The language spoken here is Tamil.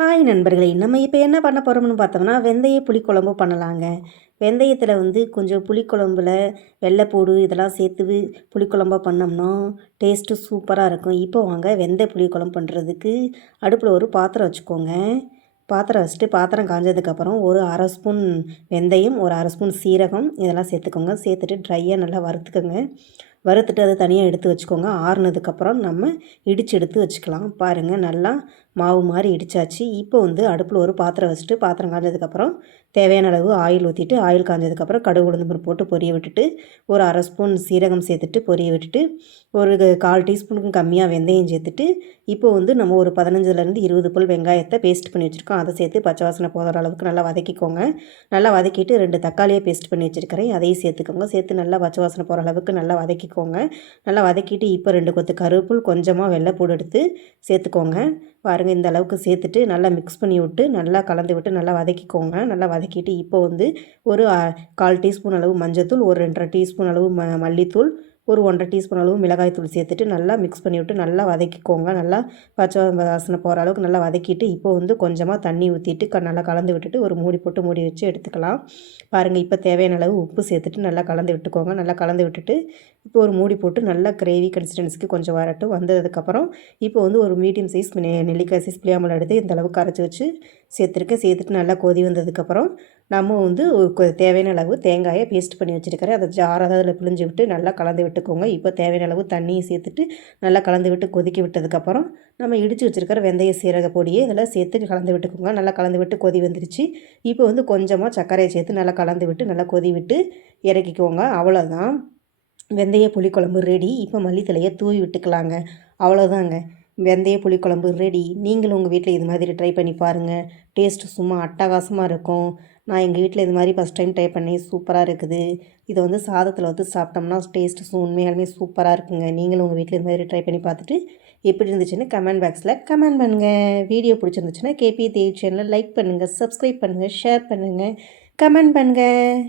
ஹாய் நண்பர்களே! நம்ம இப்போ என்ன பண்ண போகிறோம்னு பார்த்தோம்னா, வெந்தய புளிக்குழம்பு பண்ணலாங்க. வெந்தயத்தில் கொஞ்சம் புளிக்குழம்புல வெள்ளைப்பூடு இதெல்லாம் சேர்த்து புளிக்குழம்பா பண்ணோம்னா, டேஸ்ட்டு சூப்பராக இருக்கும். இப்போ வாங்க வெந்தய புளிக்குழம்பு பண்ணுறதுக்கு அடுப்பில் ஒரு பாத்திரம் வச்சுக்கோங்க. பாத்திரம் வச்சுட்டு பாத்திரம் காஞ்சதுக்கப்புறம் ஒரு 1/2 ஸ்பூன் வெந்தயம், ஒரு 1/2 ஸ்பூன் சீரகம் இதெல்லாம் சேர்த்துக்கோங்க. சேர்த்துட்டு ட்ரையாக நல்லா வறுத்துக்கோங்க. வறுத்துட்டு அதை தனியாக எடுத்து வச்சுக்கோங்க. ஆறுனதுக்கப்புறம் நம்ம இடித்து எடுத்து வச்சுக்கலாம். பாருங்கள், நல்லா மாவு மாதிரி இடித்தாச்சு. இப்போ அடுப்பில் ஒரு பாத்திரம் வச்சுட்டு பாத்திரம் காஞ்சதுக்கப்புறம் தேவையான அளவு ஆயில் ஊற்றிட்டு, ஆயில் காஞ்சதுக்கப்புறம் கடுகு உளுந்தம் பருப்பு போட்டு பொரிய விட்டுட்டு, ஒரு 1/2 ஸ்பூன் சீரகம் சேர்த்துட்டு பொரிய விட்டுட்டு, ஒரு 1/4 டீஸ்பூனுக்கும் கம்மியாக வெந்தயம் சேர்த்துட்டு, இப்போ நம்ம ஒரு 15லேருந்து 20 பல் வெங்காயத்தை பேஸ்ட் பண்ணி வச்சுருக்கோம். அதை சேர்த்து பச்சை வாசனை போகிற அளவுக்கு நல்லா வதக்கிக்கோங்க. நல்லா வதக்கிட்டு 2 தக்காளியை பேஸ்ட் பண்ணி வச்சுருக்கிறேன், அதையும் சேர்த்துக்கோங்க. சேர்த்து நல்லா பச்சை வாசனை போகிற அளவுக்கு நல்லா வதக்கிக்கோங்க. நல்லா வதக்கிட்டு இப்போ 2 கொத்து கருவேப்பிலை, கொஞ்சமாக வெள்ளைப்பூடு எடுத்து சேர்த்துக்கோங்க. பாருங்கள், இந்த அளவுக்கு சேர்த்துட்டு நல்லா மிக்ஸ் பண்ணி விட்டு நல்லா கலந்து விட்டு நல்லா வதக்கிக்கோங்க. நல்லா வதக்கிட்டு இப்போ ஒரு 1/4 டீஸ்பூன் அளவு மஞ்சள்தூள், ஒரு 2 1/2 டீஸ்பூன் அளவு மல்லித்தூள், ஒரு 1 1/2 டீஸ்பூன் அளவு மிளகாய் தூள் சேர்த்துட்டு நல்லா மிக்ஸ் பண்ணி விட்டு நல்லா வதக்கிக்கோங்க. நல்லா பச்சை வாசனை போகிற அளவுக்கு நல்லா வதக்கிட்டு இப்போ கொஞ்சமாக தண்ணி ஊற்றிட்டு நல்லா கலந்து விட்டுட்டு ஒரு மூடி போட்டு மூடி வச்சு எடுத்துக்கலாம். பாருங்கள், இப்போ தேவையான அளவு உப்பு சேர்த்துட்டு நல்லா கலந்து விட்டுக்கோங்க. நல்லா கலந்து விட்டுட்டு இப்போ ஒரு மூடி போட்டு நல்லா கிரேவி கன்சிஸ்டன்சிக்கு கொஞ்சம் வரட்டும். வந்ததுக்கப்புறம் இப்போ ஒரு மீடியம் சைஸ் நெல்லிக்காய் சைஸ் புளியாம்பழம் எடுத்து இந்த அளவுக்கு கரைச்சி வச்சு சேர்த்துருக்கேன். சேர்த்துட்டு நல்லா கொதி வந்ததுக்கப்புறம் நம்ம தேவையான அளவு தேங்காயை பேஸ்ட் பண்ணி வச்சுருக்கிறேன். அதை ஜாராக அதில் பிழிஞ்சு விட்டு நல்லா கலந்து விட்டுக்கோங்க. இப்போ தேவையான அளவு தண்ணியை சேர்த்துட்டு நல்லா கலந்து விட்டு கொதிக்க விட்டதுக்கப்புறம் நம்ம இடித்து வச்சுருக்கிற வெந்தய சீரக பொடியை இதெல்லாம் சேர்த்து கலந்து விட்டுக்கோங்க. நல்லா கலந்து விட்டு கொதி வந்துருச்சு. இப்போ கொஞ்சமாக சர்க்கரையை சேர்த்து நல்லா கலந்து விட்டு நல்லா கொதி விட்டு இறக்கிக்கோங்க. அவ்வளோதான், வெந்தய புளிக்குழம்பு ரெடி. இப்போ மல்லித்தழையை தூவி விட்டுக்கலாங்க. அவ்வளோதாங்க, வெந்தய புளிக்குழம்பு ரெடி. நீங்களும் உங்கள் வீட்டில் இது மாதிரி ட்ரை பண்ணி பாருங்கள். டேஸ்ட்டு சும்மா அட்டகாசமாக இருக்கும். நான் எங்கள் வீட்டில் இது மாதிரி ஃபஸ்ட் டைம் ட்ரை பண்ணி சூப்பராக இருக்குது. இதை சாதத்தில் சாப்பிட்டோம்னா டேஸ்ட்டு உண்மையாலுமே சூப்பராக இருக்குங்க. நீங்களும் உங்கள் வீட்டில் இது மாதிரி ட்ரை பண்ணி பார்த்துட்டு எப்படி இருந்துச்சுன்னு கமெண்ட் பாக்ஸில் கமெண்ட் பண்ணுங்கள். வீடியோ பிடிச்சிருந்துச்சுன்னா கேபி தேவ் சேனலை லைக் பண்ணுங்கள், சப்ஸ்கிரைப் பண்ணுங்கள், ஷேர் பண்ணுங்கள், கமெண்ட் பண்ணுங்கள்.